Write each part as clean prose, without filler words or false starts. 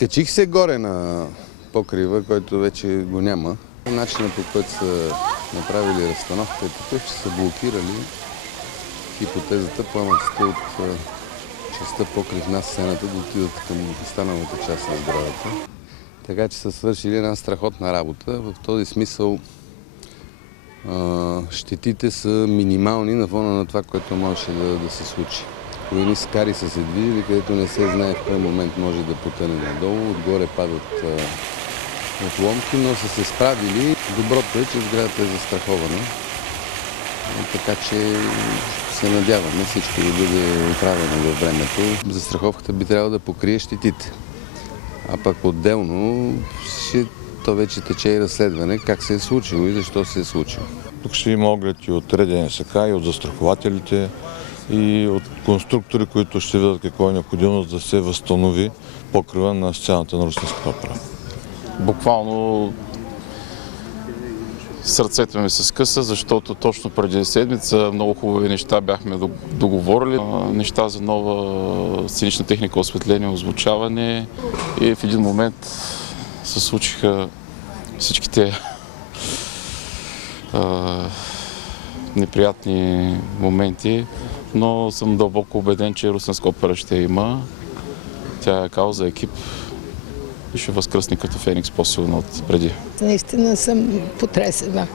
Качих се горе на покрива, който вече го няма. Начинът, по който са направили разстановката, такъв, че са блокирали хипотезата пламъците от частта покрив на сцената да отидат към останалата част на сградата. Така че са свършили една страхотна работа. В този смисъл щетите са минимални на фона на това, което можеше да се случи. Едни скари са се движили, където не се знае в кой момент може да потъне надолу. Отгоре падат отломки, но са се справили. Доброто е, че сградата е застрахована. Така че се надяваме всичко да бъде оправено във времето. Застраховката би трябвало да покрие щетите. А пък отделно то вече тече и разследване как се е случило и защо се е случило. Тук ще има оглед и от РДНСК, и от застрахователите, и от конструктори, които ще видят какво е необходимо да се възстанови покрива на сцената на Русенската опера. Буквално сърцето ми се скъса, защото точно преди седмица много хубави неща бяхме договорили. Неща за нова сценична техника, осветление, озвучаване и в един момент се случиха всичките неприятни моменти, но съм дълбоко убеден, че Русенска опера ще има. Тя е кауза, екип и ще възкръсне като Феникс по-силно от преди. Наистина съм потресена.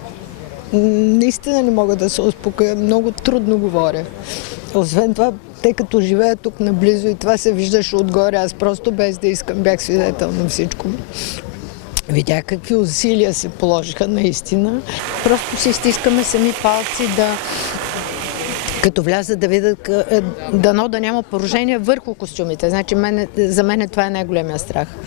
Наистина не мога да се успокоя. Много трудно говоря. Освен това, тъй като живея тук наблизо и това се виждаше отгоре, аз просто без да искам бях свидетел на всичко. Видях какви усилия се положиха наистина. Просто си стискаме сами палци като вляза да видят дано да няма поражение върху костюмите. Значи за мен това е най-големия страх.